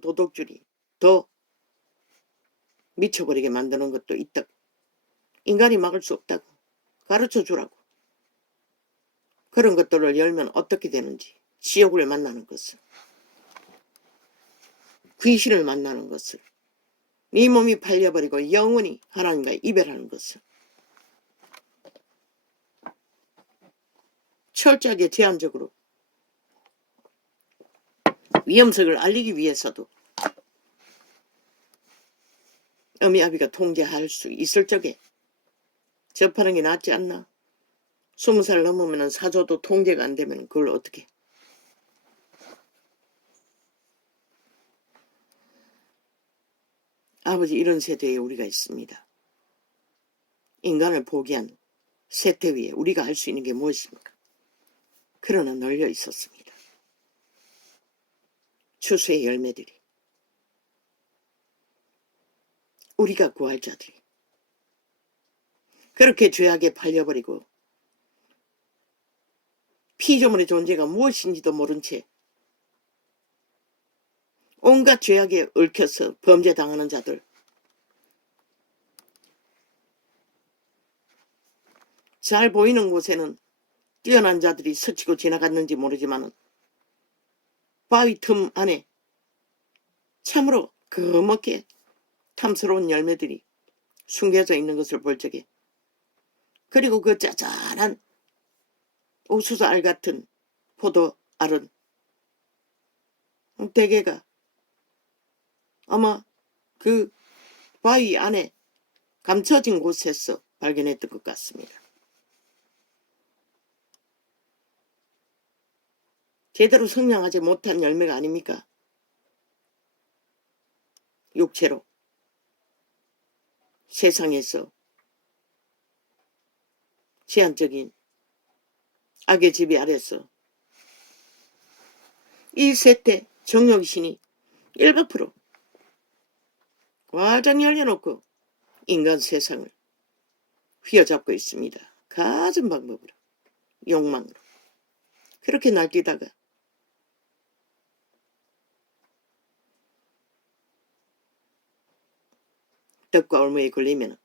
도둑질이 더 미쳐버리게 만드는 것도 있다. 인간이 막을 수 없다고. 가르쳐 주라고. 그런 것들을 열면 어떻게 되는지. 지옥을 만나는 것을. 귀신을 만나는 것을. 네 몸이 팔려버리고 영원히 하나님과 이별하는 것을. 철저하게 제한적으로 위험성을 알리기 위해서도 어미아비가 통제할 수 있을 적에 접하는 게 낫지 않나? 20살 넘으면 사조도 통제가 안 되면 그걸 어떻게? 아버지, 이런 세대에 우리가 있습니다. 인간을 포기한 세태 위에 우리가 할 수 있는 게 무엇입니까? 그러나 널려 있었습니다. 추수의 열매들이. 우리가 구할 자들이. 그렇게 죄악에 팔려버리고 피조물의 존재가 무엇인지도 모른 채 온갖 죄악에 얽혀서 범죄당하는 자들. 잘 보이는 곳에는 뛰어난 자들이 스치고 지나갔는지 모르지만 바위 틈 안에 참으로 거먹게 탐스러운 열매들이 숨겨져 있는 것을 볼 적에, 그리고 그 짜잘한 옥수수알 같은 포도알은 대개가 아마 그 바위 안에 감춰진 곳에서 발견했던 것 같습니다. 제대로 성장하지 못한 열매가 아닙니까? 육체로 세상에서 제한적인 악의 지배 아래서 이 세대 정욕신이 100% 과장 열려놓고 인간 세상을 휘어잡고 있습니다. 가진 방법으로, 욕망으로. 그렇게 날뛰다가 떡과 올무에 걸리면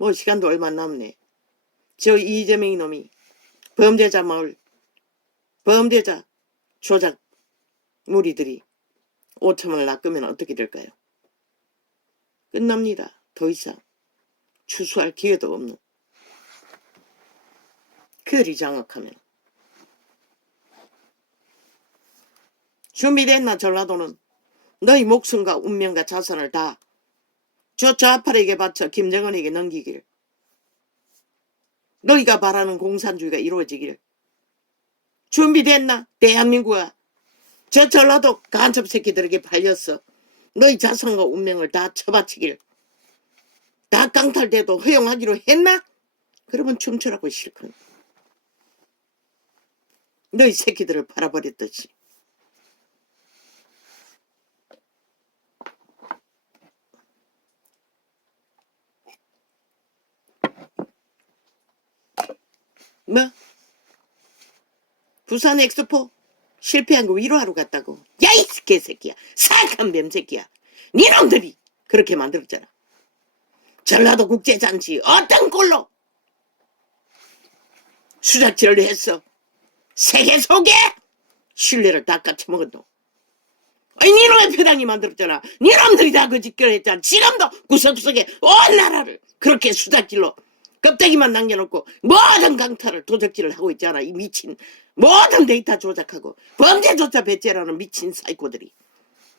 뭐 시간도 얼마 안 남네. 저 이재명이 놈이 범죄자 마을, 범죄자 조작 무리들이 5천원을 낚으면 어떻게 될까요? 끝납니다. 더 이상 추수할 기회도 없는. 그리 장악하면. 준비됐나 전라도는? 너희 목숨과 운명과 자산을 다 저 좌파에게 바쳐 김정은에게 넘기길. 너희가 바라는 공산주의가 이루어지길. 준비됐나? 대한민국아. 저 전라도 간첩 새끼들에게 팔렸어. 너희 자산과 운명을 다 처바치길. 다 강탈돼도 허용하기로 했나? 그러면 춤추라고 싫거든. 너희 새끼들을 팔아버렸듯이. 뭐? 부산 엑스포 실패한 거 위로하러 갔다고. 야, 이 개새끼야. 사악한 뱀새끼야. 니놈들이 그렇게 만들었잖아. 전라도 국제잔치 어떤 꼴로 수작질을 했어. 세계 속에 신뢰를 다 까쳐먹었노. 아니, 니놈의 표당이 만들었잖아. 니놈들이 다 그 짓거리 했잖아. 지금도 구석구석에 온 나라를 그렇게 수작질로 껍데기만 남겨놓고 모든 강탈을 도적질을 하고 있잖아. 이 미친 모든 데이터 조작하고 범죄조차 배째라는 미친 사이코들이.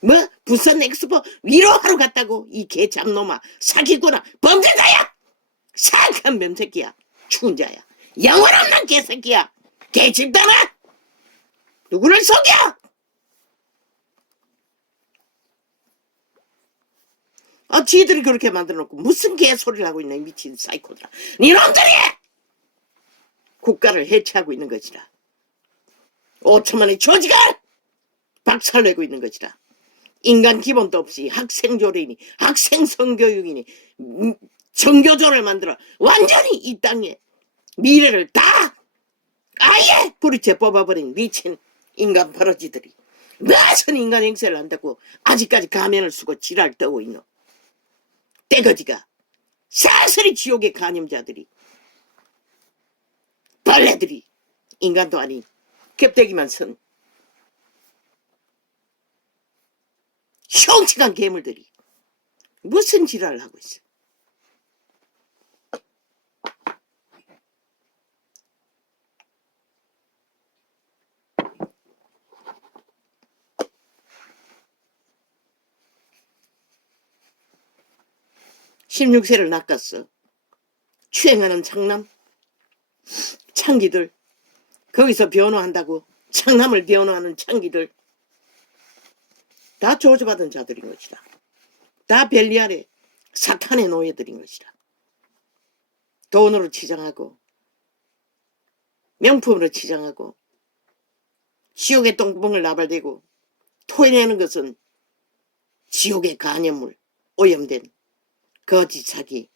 뭐 부산 엑스포 위로하러 갔다고? 이 개잡놈아, 사기꾼아, 범죄자야, 사악한 뱀새끼야, 추운 자야, 영혼 없는 개새끼야, 개집단아. 누구를 속여? 지들이 그렇게 만들어놓고 무슨 개소리를 하고 있나, 이 미친 사이코들아. 니놈들이 국가를 해체하고 있는 것이라. 5천만의 조직을 박살내고 있는 것이라. 인간 기본도 없이 학생조례이니 학생성교육이니 정교조를 만들어 완전히 이 땅에 미래를 다 아예 뿌리째 뽑아버린 미친 인간 버러지들이 무슨 인간 행세를 한다고 아직까지 가면을 쓰고 지랄 떠고 있노. 떼거지가 사슬이 지옥의 간염자들이 벌레들이 인간도 아닌 겹대기만 선 흉측한 괴물들이 무슨 지랄을 하고 있어. (16세를) 낚았어. 추행하는 창남 창기들, 거기서 변호한다고 창남을 변호하는 창기들 다 저주받은 자들인 것이다. 다 벨리알의 사탄의 노예들인 것이다. 돈으로 치장하고 명품으로 치장하고 지옥의 똥구멍을 나발대고 토해내는 것은 지옥의 간염물, 오염된 거짓 사기,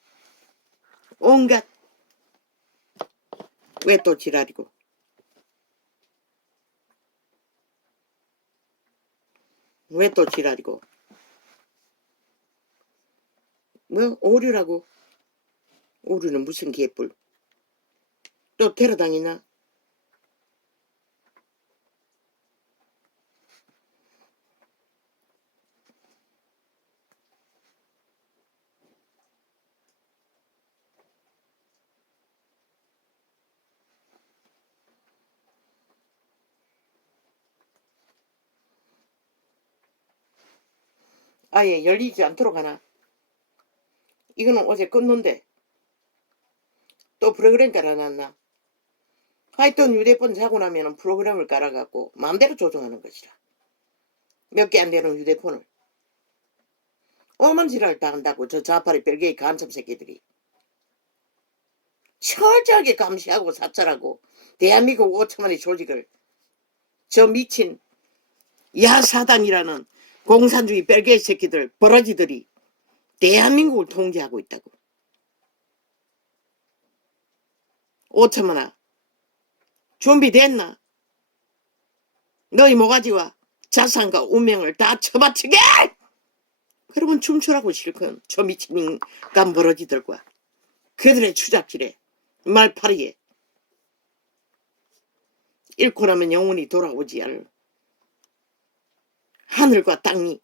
온갖. 왜 또 지랄이고. 왜 또 지랄이고. 뭐 오류라고. 오류는 무슨 개뿔. 또 테러 당했나? 아예 열리지 않도록 하나? 이거는 어제 끊는데 또 프로그램 깔아놨나? 하여튼 휴대폰 사고 나면 프로그램을 깔아갖고 마음대로 조정하는 것이라. 몇 개 안 되는 휴대폰을 오만 지랄 다 한다고. 저 자파리 별개의 간첩 새끼들이 철저하게 감시하고 사찰하고 대한민국 5천만의 조직을 저 미친 야사당이라는 공산주의 별개의 새끼들 버러지들이 대한민국을 통제하고 있다고. 5천만아 준비됐나? 너희 모가지와 자산과 운명을 다 처바치게! 그러면 춤추라고 실컷 저 미친 인간 버러지들과 그들의 추잡질에 말파리에 잃고 나면 영원히 돌아오지 않을 하늘과 땅이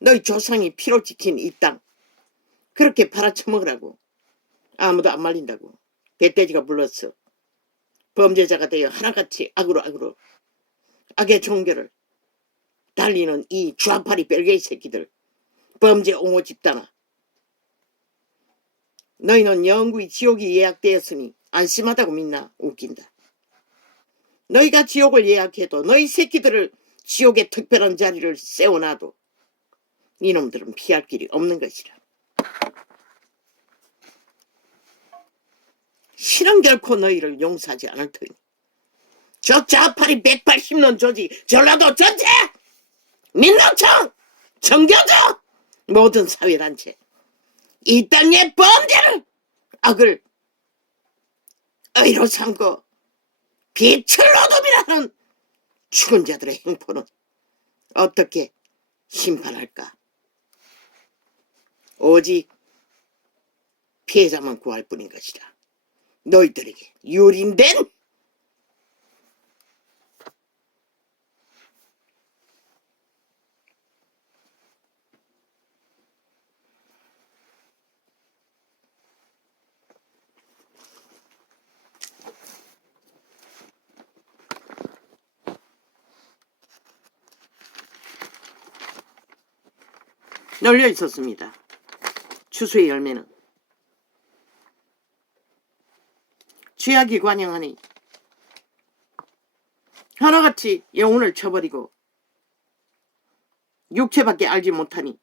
너희 조상이 피로 지킨 이 땅 그렇게 팔아쳐먹으라고. 아무도 안 말린다고. 배돼지가 불렀어. 범죄자가 되어 하나같이 악으로 악의 종교를 달리는 이 좌파리 별개의 새끼들 범죄 옹호 집단아. 너희는 영구히 지옥이 예약되었으니 안심하다고 믿나? 웃긴다. 너희가 지옥을 예약해도 너희 새끼들을 지옥의 특별한 자리를 세워놔도 이놈들은 피할 길이 없는 것이라. 신은 결코 너희를 용서하지 않을 터니 저 좌파리 180년 조지 전라도 전체 민노총 정교조 모든 사회단체 이 땅의 범죄를 악을 의로 삼고 빛을 어둠이라는 죽은 자들의 행포는 어떻게 심판할까? 오직 피해자만 구할 뿐인 것이다. 너희들에게 유린된 널려 있었습니다. 추수의 열매는 죄악이 관영하니 하나같이 영혼을 쳐버리고 육체밖에 알지 못하니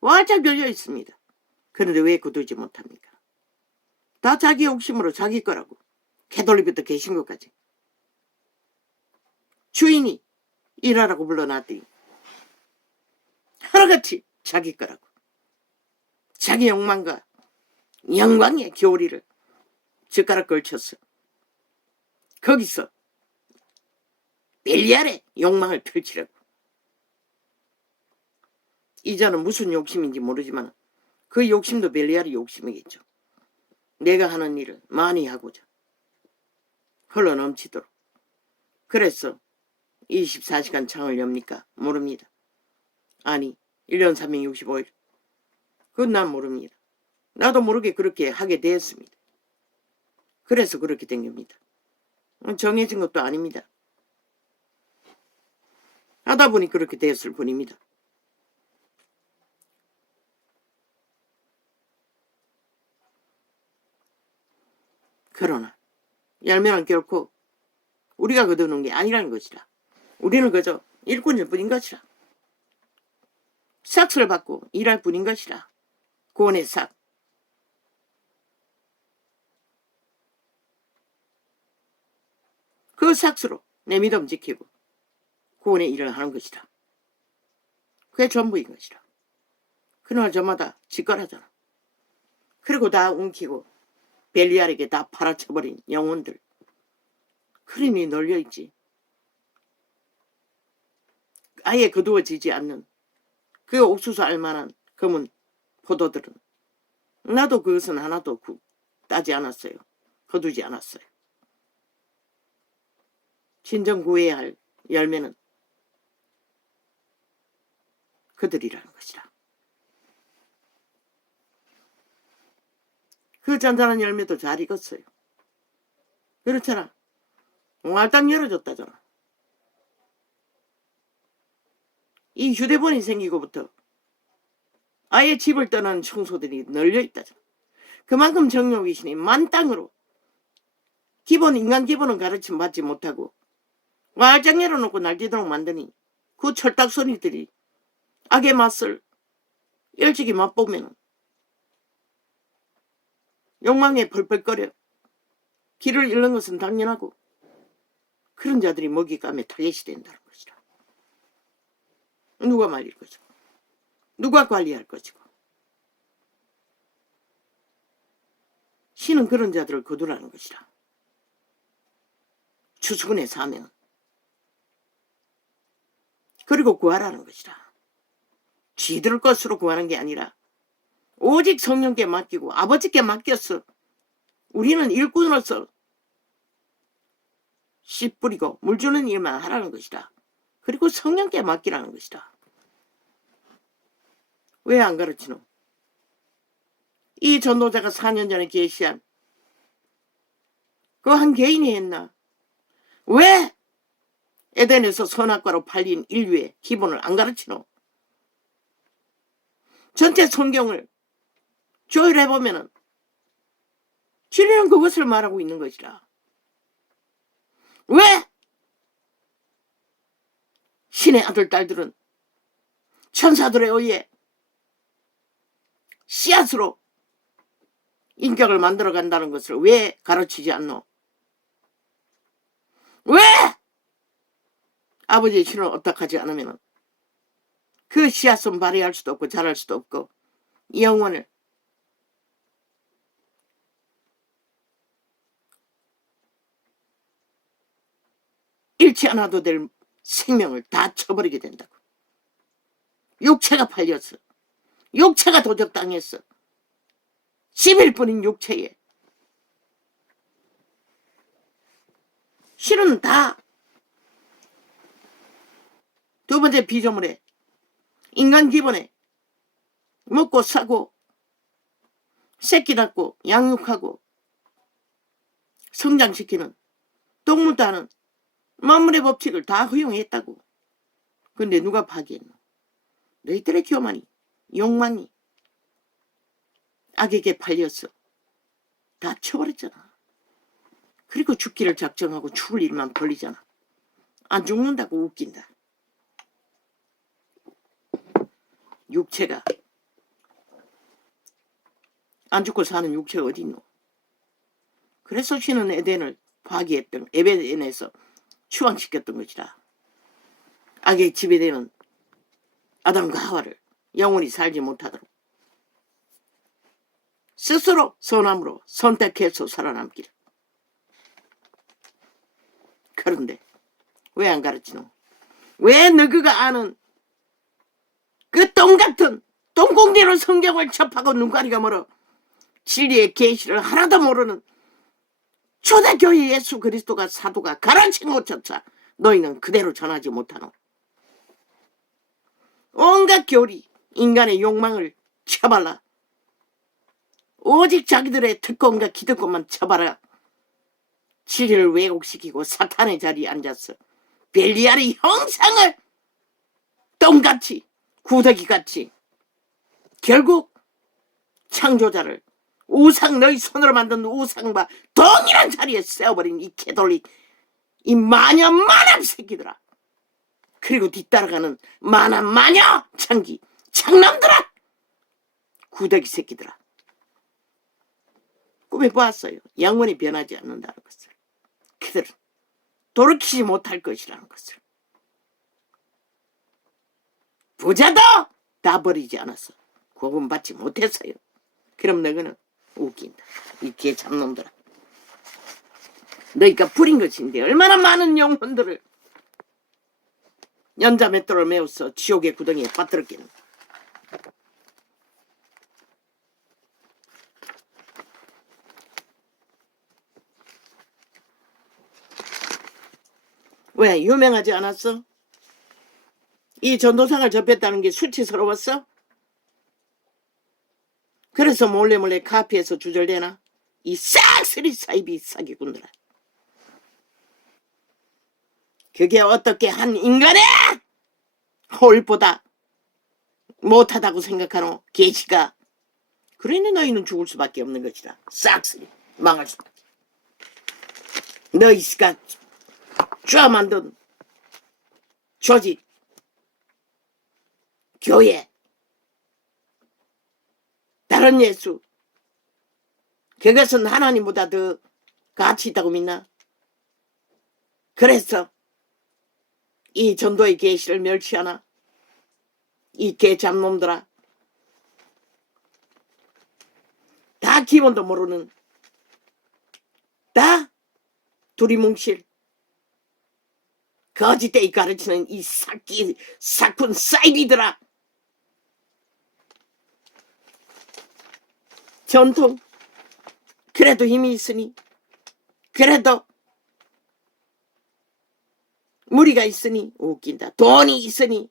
활짝 열려 있습니다. 그런데 왜 거두지 못합니까? 다 자기 욕심으로 자기 거라고 캐톨릭부터 개신교까지 주인이 일하라고 불러놨더니 하나같이 자기 거라고 자기 욕망과 영광의 교리를 젓가락 걸쳤어. 거기서 벨리알의 욕망을 펼치려고. 이자는 무슨 욕심인지 모르지만 그 욕심도 벨리알의 욕심이겠죠. 내가 하는 일을 많이 하고자 흘러넘치도록. 그래서 24시간 창을 엽니까? 모릅니다. 아니 1년 365일. 그건 난 모릅니다. 나도 모르게 그렇게 하게 되었습니다. 그래서 그렇게 된 겁니다. 정해진 것도 아닙니다. 하다 보니 그렇게 되었을 뿐입니다. 그러나 열매는 결코 우리가 거두는 게 아니라는 것이라. 우리는 그저 일꾼일 뿐인 것이라. 삭스를 받고 일할 뿐인 것이라. 구원의 삭. 그 삭스로 내 믿음 지키고 구원의 일을 하는 것이라. 그게 전부인 것이라. 그날 저마다 직거라잖아. 그리고 다 움키고 벨리알에게 다 팔아쳐버린 영혼들. 그림이 널려있지. 아예 거두어지지 않는 그 옥수수 알만한 검은 포도들은 나도 그것은 하나도 따지 않았어요. 거두지 않았어요. 진정 구해야 할 열매는 그들이라는 것이라. 그 잔잔한 열매도 잘 익었어요. 그렇잖아. 왈딱 열어줬다잖아. 이 휴대폰이 생기고부터 아예 집을 떠나는 청소들이 널려있다잖아. 그만큼 정욕이신이 만땅으로 인간 기본은 가르침 받지 못하고 왈짝 열어놓고 날뛰도록 만드니 그 철딱 소리들이 악의 맛을 일찍이 맛보면 욕망에 펄펄거려 길을 잃는 것은 당연하고 그런 자들이 먹잇감에 타겟이 된다는 것이라. 누가 말릴 것이고 누가 관리할 것이고. 신은 그런 자들을 거두라는 것이라. 추수근의 사명은 그리고 구하라는 것이라. 쥐들 것으로 구하는 게 아니라 오직 성령께 맡기고 아버지께 맡겼어. 우리는 일꾼으로서 씨 뿌리고 물 주는 일만 하라는 것이다. 그리고 성령께 맡기라는 것이다. 왜 안 가르치노? 이 전도자가 4년 전에 계시한 그 한 개인이 했나? 왜 에덴에서 선악과로 팔린 인류의 기본을 안 가르치노? 전체 성경을 조율해보면은 진리는 그것을 말하고 있는 것이라. 왜 신의 아들 딸들은 천사들에 의해 씨앗으로 인격을 만들어 간다는 것을 왜 가르치지 않노? 왜 아버지의 신을 어떡하지 않으면 그 씨앗은 발휘할 수도 없고 자랄 수도 없고 영혼을 잃지 않아도 될 생명을 다 쳐버리게 된다고. 육체가 팔렸어. 육체가 도적당했어. 11분인 육체에 실은 다 두 번째 피조물에 인간 기본에 먹고 사고 새끼 낳고 양육하고 성장시키는 동물도 하는 만물의 법칙을 다 허용했다고. 근데 누가 파기했노? 너희들의 교만이 욕망이 악에게 팔렸어. 다 쳐버렸잖아. 그리고 죽기를 작정하고 죽을 일만 벌리잖아. 안 죽는다고 웃긴다. 육체가 안 죽고 사는 육체가 어디 있노? 그래서 신은 에덴을 파괴했던 에덴에서 추방시켰던 것이라. 악에 지배되는 아담과 하와를 영원히 살지 못하도록 스스로 선함으로 선택해서 살아남기를. 그런데 왜 안 가르치노? 왜 너희가 아는 그 똥같은 똥공대로 성경을 접하고 눈가리가 멀어 진리의 계시를 하나도 모르는 초대교회 예수 그리스도가 사도가 가르친 것조차 너희는 그대로 전하지 못하노. 온갖 교리 인간의 욕망을 쳐발라 오직 자기들의 특권과 기득권만 쳐발라 진리를 왜곡시키고 사탄의 자리에 앉아서 벨리알의 형상을 똥같이 구더기같이 결국 창조자를 우상 너희 손으로 만든 우상과 동일한 자리에 세워버린 이 캐톨릭 이 마녀 마남 새끼들아. 그리고 뒤따라가는 마남 마녀 창기 창남들아. 구더기 새끼들아. 꿈에 보았어요. 영원히 변하지 않는다는 것을. 그들은 돌이키지 못할 것이라는 것을. 부자도 다 버리지 않았어. 구원받지 못했어요. 그럼 너희는 웃긴다. 이 개잡놈들아. 너희가 부린 것인데 얼마나 많은 영혼들을 연자 맷돌을 메워서 지옥의 구덩이에 빠뜨렸겠는. 왜 유명하지 않았어? 이 전도상을 접했다는 게 수치스러웠어? 그래서 몰래 카피해서 주절되나? 이 싹쓸이 사이비 사기꾼들아. 그게 어떻게 한 인간의 홀보다 못하다고 생각하노? 계시가. 그러니 너희는 죽을 수밖에 없는 것이다. 싹쓸이 망할 수밖에. 너희가 쥐어 만든 조직 교회 다른 예수 그것은 하나님보다 더 가치 있다고 믿나? 그래서 이 전도의 계시를 멸시하나? 이 개잡놈들아. 다 기본도 모르는 다 두리뭉실 거짓되이 가르치는 이 사꾼 사이비들아. 전통 그래도 힘이 있으니 그래도 무리가 있으니 웃긴다. 돈이 있으니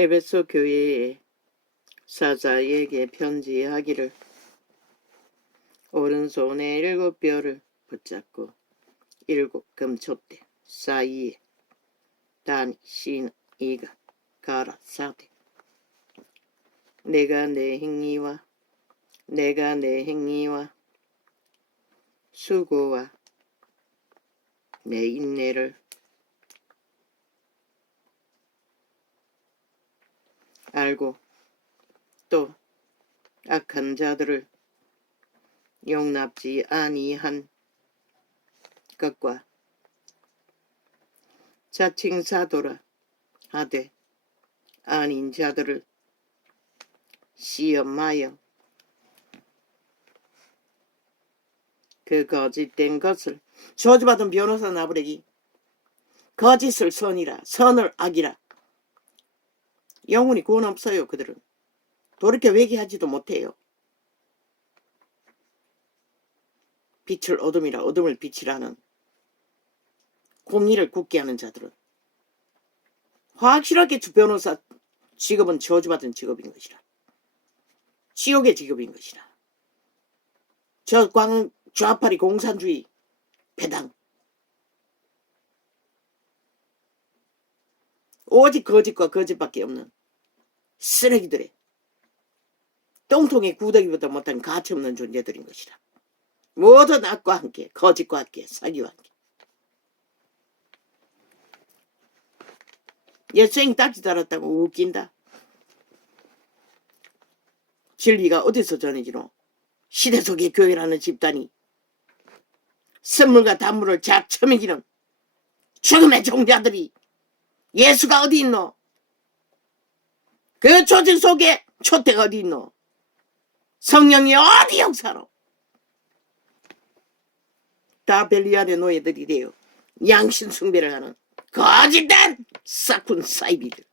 에베소 교회의 사자에게 편지하기를 오른손에 7뼈를 붙잡고 7 금촛대 사이에 다니시는 이가 가라사대 내가 내 행위와 수고와 내 인내를 알고 또 악한 자들을 용납지 아니한 것과 자칭 사도라 하되 아닌 자들을 시험하여 그 거짓된 것을 저주받은 변호사 나부레기 거짓을 선이라 선을 악이라. 영혼이 구원 없어요. 그들은 돌이켜 회개하지도 못해요. 빛을 어둠이라 어둠을 빛이라는 공의를 굳게 하는 자들은 확실하게 변호사 직업은 저주받은 직업인 것이라. 지옥의 직업인 것이라. 저 좌파리 공산주의 배당 오직 거짓과 거짓밖에 없는 쓰레기들의 똥통의 구더기보다 못한 가치없는 존재들인 것이라. 모든 악과 함께 거짓과 함께 사기와 함께 예수님 딱지 달았다고 웃긴다. 진리가 어디서 전해지노? 시대 속의 교회라는 집단이 선물과 단물을 잡쳐먹이는 죽음의 종자들이 예수가 어디 있노? 그 조직 속에 촛대가 어디 있노? 성령이 어디 역사로? 다 벨리알의 노예들이래요. 양신 숭배를 하는 거짓된 싹군 사이비들.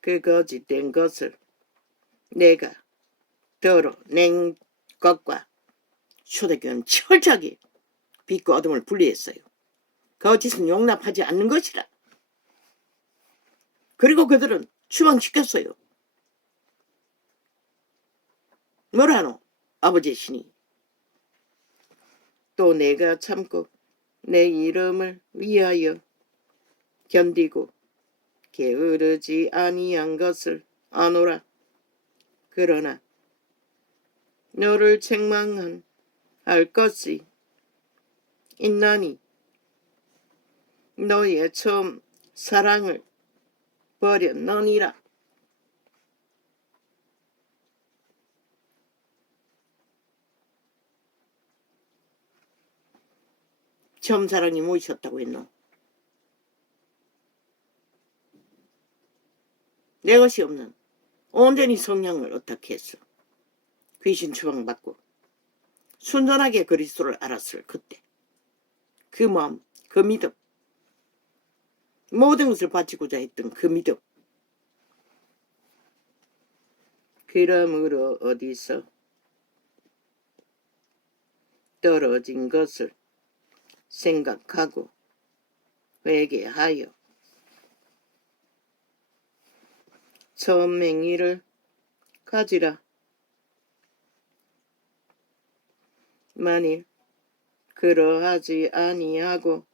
그 거짓된 것을 내가 더러낸 것과 초대교회는 철저하게 빛과 어둠을 분리했어요. 거짓은 용납하지 않는 것이라. 그리고 그들은 추방시켰어요. 뭐라노? 아버지의 신이. 또 내가 참고 내 이름을 위하여 견디고 게으르지 아니한 것을 아노라. 그러나 너를 책망한 할 것이 있나니 너의 처음 사랑을 버렸느니라. 처음 사랑이 무엇이었다고 했노? 내 것이 없는 온전히 성령을 어떻게 했어? 귀신 추방받고 순전하게 그리스도를 알았을 그때 그 마음, 그 믿음, 모든 것을 바치고자 했던 그 믿음. 그러므로 어디서 떨어진 것을 생각하고 회개하여 처음 행위를 가지라. 만일 그러하지 아니하고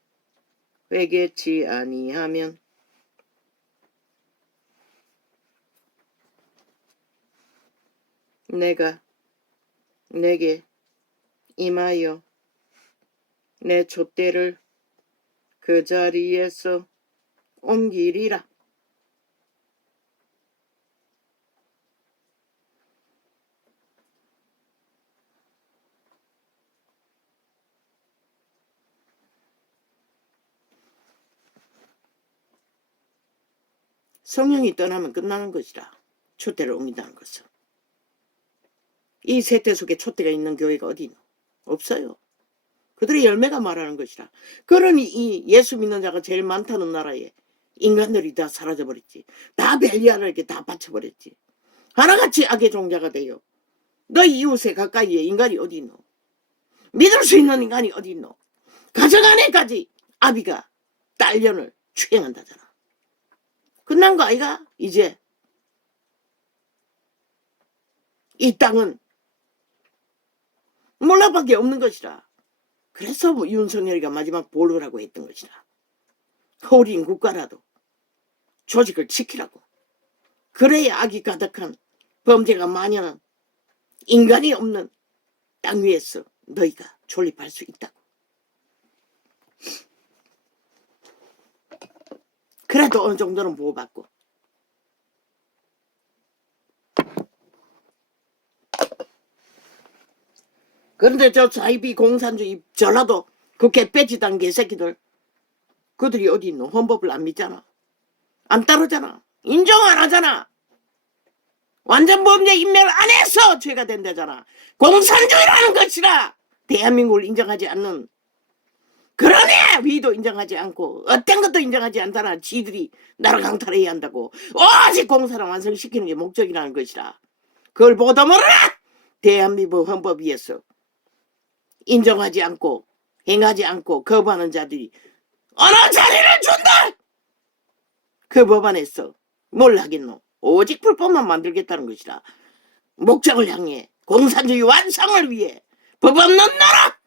회개치 아니하면 내가 내게 임하여 내 촛대를 그 자리에서 옮기리라. 성령이 떠나면 끝나는 것이라. 촛대를 옮긴다는 것은. 이 세대 속에 촛대가 있는 교회가 어디 있노? 없어요. 그들의 열매가 말하는 것이라. 그러니 이 예수 믿는 자가 제일 많다는 나라에 인간들이 다 사라져버렸지. 다 벨리알에게 다 바쳐버렸지. 하나같이 악의 종자가 돼요. 너희 이웃에 가까이에 인간이 어디 있노? 믿을 수 있는 인간이 어디 있노? 가정 안에까지 아비가 딸년을 추행한다잖아. 끝난 거 아이가? 이제 이 땅은 몰라밖에 없는 것이라. 그래서 뭐 윤석열이가 마지막 보루라고 했던 것이라. 허울인 국가라도 조직을 지키라고. 그래야 악이 가득한 범죄가 만연한 인간이 없는 땅 위에서 너희가 존립할 수 있다고. 그래도 어느 정도는 보호받고. 그런데 저 사이비 공산주의 전라도 그 개빼지단 개새끼들 그들이 어디 있노? 헌법을 안 믿잖아. 안 따르잖아. 인정 안 하잖아. 완전 범죄 인멸 안 해서 죄가 된다잖아. 공산주의라는 것이라 대한민국을 인정하지 않는 그러네. 위도 인정하지 않고 어떤 것도 인정하지 않잖아. 지들이 나라 강탈해야 한다고. 오직 공사를 완성시키는 게 목적이라는 것이라. 그걸 보다 모르나? 대한민국 헌법 위에서 인정하지 않고 행하지 않고 거부하는 자들이 어느 자리를 준다. 그 법안에서 뭘 하겠노? 오직 불법만 만들겠다는 것이라. 목적을 향해 공산주의 완성을 위해 법 없는 나라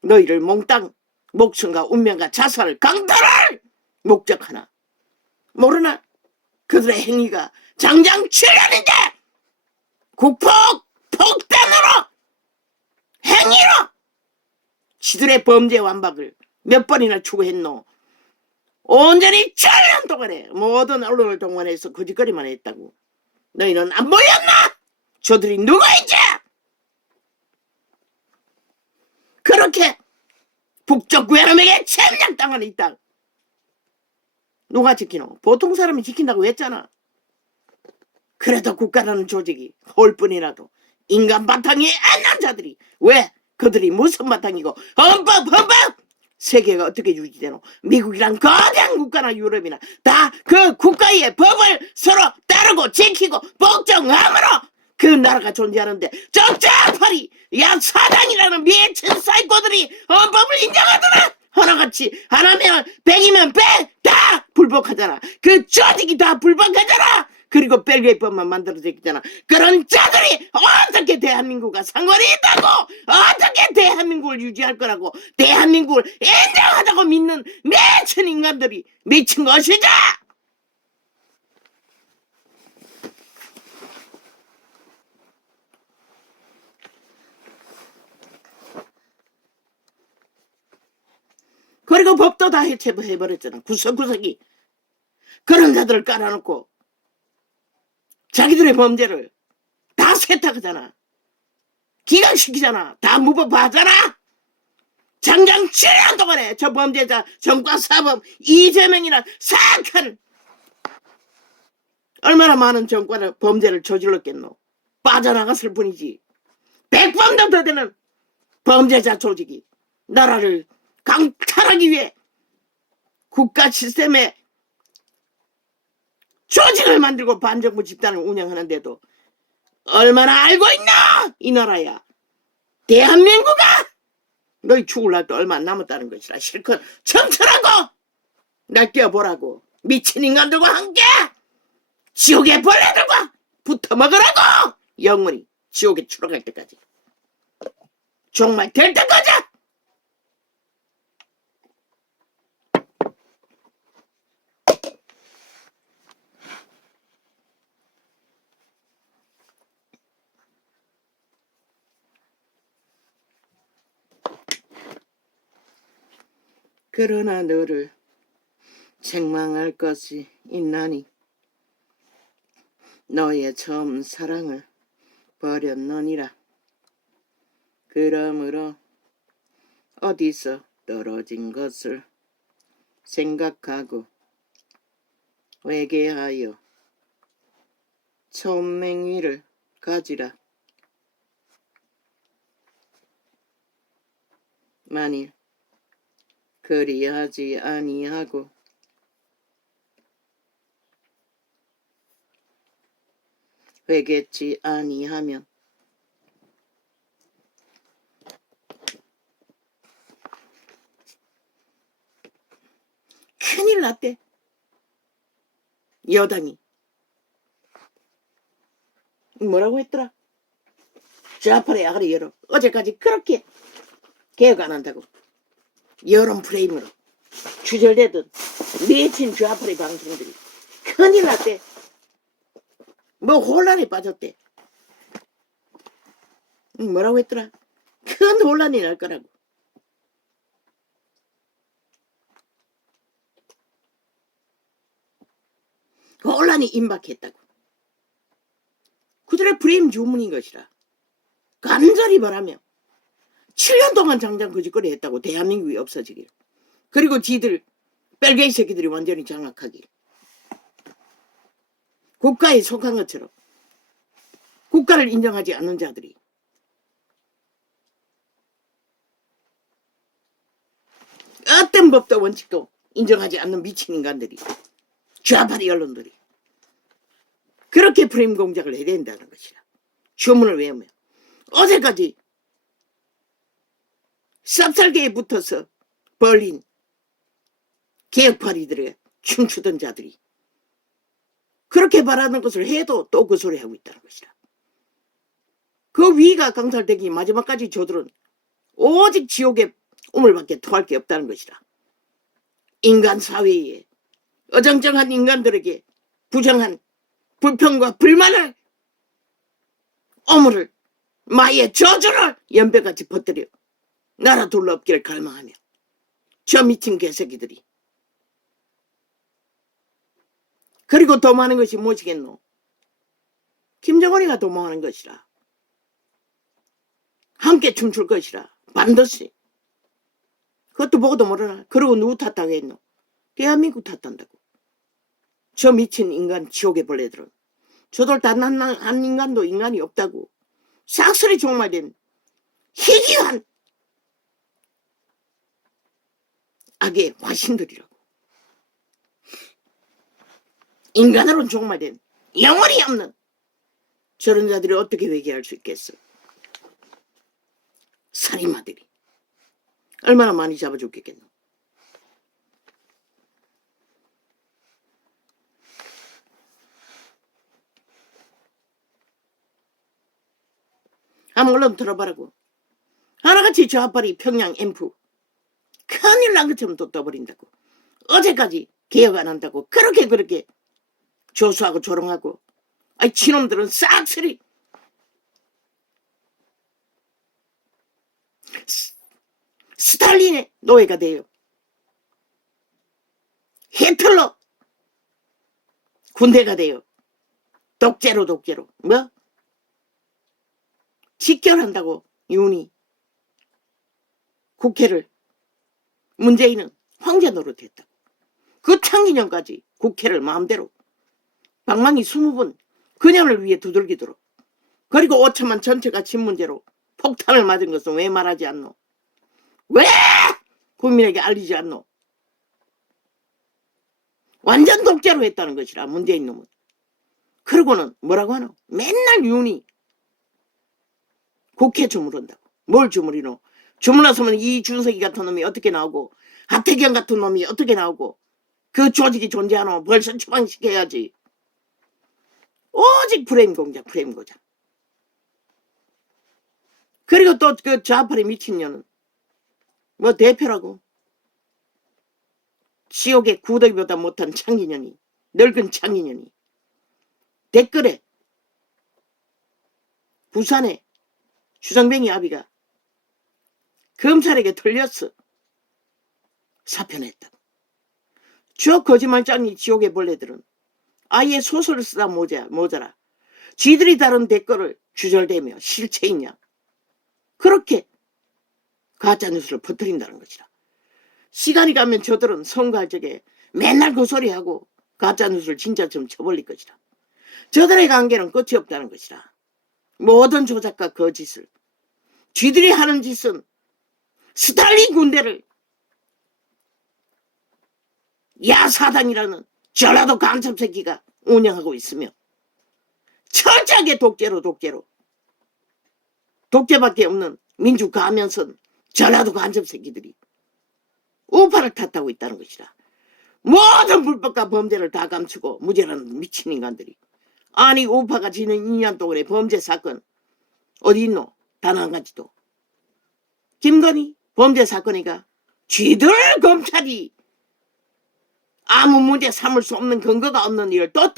너희를 몽땅 목숨과 운명과 자살을 강탈할 목적 하나 모르나? 그들의 행위가 장장 7년인데 국폭 폭탄으로 행위로 지들의 범죄 완박을 몇 번이나 추구했노. 온전히 7년 동안에 모든 언론을 동원해서 거짓거리만 했다고. 너희는 안 보였나? 저들이 누구인지 그렇게 북쪽 외놈에게 침략당하는 이 땅 누가 지키노? 보통 사람이 지킨다고 했잖아. 그래도 국가라는 조직이 올 뿐이라도 인간 바탕이 안 난 자들이 왜 그들이 무슨 바탕이고 헌법 세계가 어떻게 유지되노? 미국이란 거대한 국가나 유럽이나 다 그 국가의 법을 서로 따르고 지키고 복종함으로 그 나라가 존재하는데 저 짜파리 야 사단이라는 미친 사이코들이 헌법을 인정하더라. 하나같이 하나면 100이면 100 다 불복하잖아. 그 조직이 다 불복하잖아. 그리고 벨기에법만 만들어졌잖아. 그런 자들이 어떻게 대한민국과 상관이 있다고 어떻게 대한민국을 유지할 거라고 대한민국을 인정하다고 믿는 미친 인간들이 미친 것이죠. 그리고 법도 다 해체해버렸잖아. 구석구석이 그런 자들을 깔아놓고 자기들의 범죄를 다 세탁하잖아. 기각시키잖아. 다 무법화하잖아. 장장 7년 동안에 저 범죄자 전과사범 이재명이란 사악한 얼마나 많은 전과를 범죄를 저질렀겠노. 빠져나갔을 뿐이지. 100번도 더 되는 범죄자 조직이 나라를 강탈하기 위해 국가 시스템에 조직을 만들고 반정부 집단을 운영하는데도 얼마나 알고 있나 이 나라야. 대한민국아 너희 죽을 날도 얼마 안 남았다는 것이라 실컷 청천하고 날 뛰어보라고. 미친 인간들과 함께 지옥의 벌레들과 붙어먹으라고. 영원히 지옥에 추락할 때까지 정말 될 때까지. 그러나 너를 책망할 것이 있나니 너의 처음 사랑을 버렸느니라. 그러므로 어디서 떨어진 것을 생각하고 회개하여 천맹위를 가지라. 만일 그리하지 아니하고 회개치 아니하면 큰일 났대. 여당이 뭐라고 했더라? 좌파의 야가리 열어. 어제까지 그렇게 개혁 안 한다고 여론 프레임으로 주절되던 미친 좌파의 방송들이 큰일 났대. 뭐 혼란에 빠졌대. 뭐라고 했더라? 큰 혼란이 날 거라고. 혼란이 임박했다고. 그들의 프레임 주문인 것이라. 간절히 바라며 7년 동안 장장 거짓거리 했다고. 대한민국이 없어지길. 그리고 지들 벨게이 새끼들이 완전히 장악하길. 국가에 속한 것처럼 국가를 인정하지 않는 자들이 어떤 법도 원칙도 인정하지 않는 미친 인간들이 좌파리 언론들이 그렇게 프레임 공작을 해야 된다는 것이라. 주문을 외우며 어제까지 쌉쌀개에 붙어서 벌린 개혁파리들에 춤추던 자들이 그렇게 바라는 것을 해도 또 그 소리 하고 있다는 것이라. 그 위가 강탈되기 마지막까지 저들은 오직 지옥의 우물밖에 토할 게 없다는 것이라. 인간 사회에 어정쩡한 인간들에게 부정한 불평과 불만을 오물을 마의 저주를 연배같이 퍼뜨려 나라 둘러엎기를 갈망하며 저 미친 개새끼들이. 그리고 도모하는 것이 무엇이겠노? 김정은이가 도모하는 것이라. 함께 춤출 것이라. 반드시. 그것도 보고도 모르나. 그러고 누구 탓하고 했노? 대한민국 탓한다고. 저 미친 인간 지옥의 벌레들은. 저들 단 한 인간도 인간이 없다고. 싹쓸이 종말된 희귀한 악의 화신들이라고. 인간으로는 종말된 영혼이 없는 저런 자들이 어떻게 회개할 수 있겠어? 살인마들이 얼마나 많이 잡아 죽겠겠노? 한번 얼른 들어봐라고. 하나같이 저 앞발이 평양 앰프 큰일 난 것처럼 또 떠버린다고. 어제까지 개혁 안 한다고 그렇게 조수하고 조롱하고. 아이 친놈들은 싹쓸이 스탈린의 노예가 돼요. 히틀러 군대가 돼요. 독재로 뭐? 직결한다고 윤이 국회를. 문재인은 황제 노릇했다고. 그 창기년까지 국회를 마음대로 방망이 20번 그냥을 위해 두들기도록. 그리고 5천만 전체가 진 문제로 폭탄을 맞은 것은 왜 말하지 않노? 왜 국민에게 알리지 않노? 완전 독재로 했다는 것이라 문재인 놈은. 그러고는 뭐라고 하노? 맨날 윤이 국회 주무른다고. 뭘 주무리노? 주물러서면 이준석이 같은 놈이 어떻게 나오고 하태경 같은 놈이 어떻게 나오고 그 조직이 존재하노? 벌써 추방시켜야지. 오직 프레임 공작. 그리고 또 그 좌파리 미친년은 뭐 대표라고. 지옥의 구더기보다 못한 창기년이, 늙은 창기년이 댓글에 부산에 주정뱅이 아비가 검찰에게 털렸어. 사표냈다고. 저 거짓말장이 지옥의 벌레들은 아예 소설을 쓰다 모자라. 쥐들이 다룬 댓글을 주절대며 실체이냐. 그렇게 가짜뉴스를 퍼뜨린다는 것이라. 시간이 가면 저들은 선거할 적에 맨날 그 소리하고 가짜뉴스를 진짜처럼 쳐버릴 것이라. 저들의 관계는 끝이 없다는 것이라. 모든 조작과 거짓을. 쥐들이 하는 짓은 스탈린 군대를 야사당이라는 전라도 강첩 새끼가 운영하고 있으며 철저하게 독재로 독재밖에 없는 민주 가면선 전라도 간첩 새끼들이 우파를 탓하고 있다는 것이라. 모든 불법과 범죄를 다 감추고 무죄라는 미친 인간들이. 아니 우파가 지난 2년 동안의 범죄 사건 어디 있노? 단 한 가지도. 김건희 범죄 사건이가 쥐들 검찰이 아무 문제 삼을 수 없는 근거가 없는 일을 또